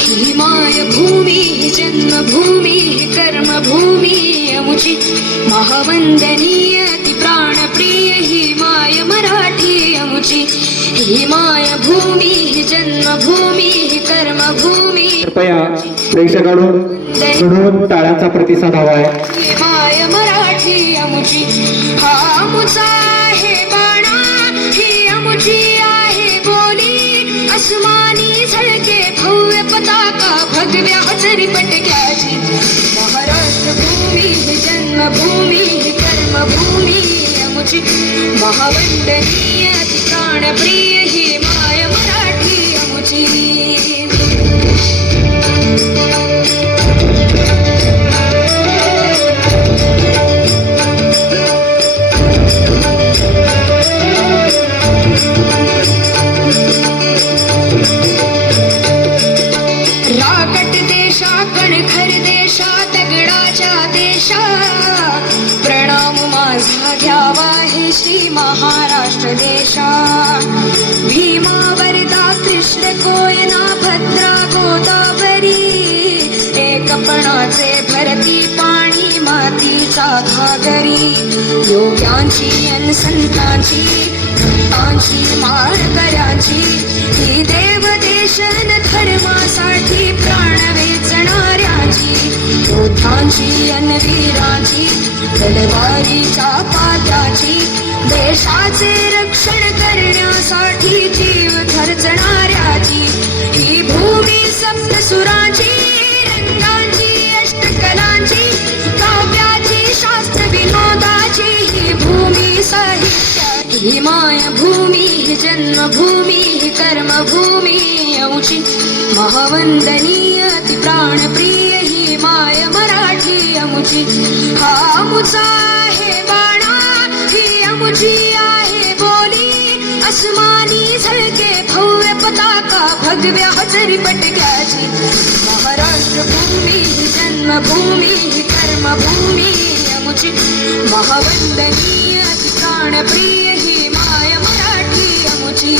ही मायभूमी जन्मभूमी कर्मभूमी अमुची महावंदनीय ती प्राणप्रिय ही माय मराठी अमुची ही मायभूमी जन्मभूमी कर्मभूमी. कृपया प्रेक्षकांकडून टाळ्यांचा प्रतिसाद हवा आहे. ही माय मराठी अमुची हा अमुचा आहे बाणा ही अमुची आहे बोली अस्मानी झळके भव्य पताका भगव्या हजरी पटक्याची महाराष्ट्र भूमी जन्मभूमी कर्मभूमी अमुची महावंदनीय ती प्राणप्रिय ही माय मराठी अमुची. राकट देशा कणखर देशा दगडाच्या देशा प्रणाम माझा घ्यावा हे श्री महाराष्ट्र देशा. भीमा वरदा कृष्ण कोयना भद्रा गोदावरी एकपणाचे भरती पाणी मातीचा घागरी योग्यांची अन संतांची भक्तांची माळकऱ्यांची ही देवदेशन धर्मासाठी प्राण वेचणाऱ्यांची योद्धांची अन वीरांची तलवारीच्या पात्याची देशाचे रक्षण करण्यासाठी जीव खर्चणाऱ्याची ही भूमी सप्तसुरांची रंगांची अष्टकलांची काव्याची शास्त्र विनोदाची ही भूमी साहित्याची ही मायभूमी जन्मभूमी कर्मभूमी अमुची महावंदनीय ती प्राणप्रिय ही माय मराठी अमुची हा अमुचा आहे बाणा ही अमुची आहे बोली अस्मानी झळके भव्य पताका भगव्या हजरी पटक्याची महाराष्ट्र भूमी जन्मभूमी कर्मभूमी अमुची महावंदनीय ती प्राणप्रिय ही माय मराठी अमुची.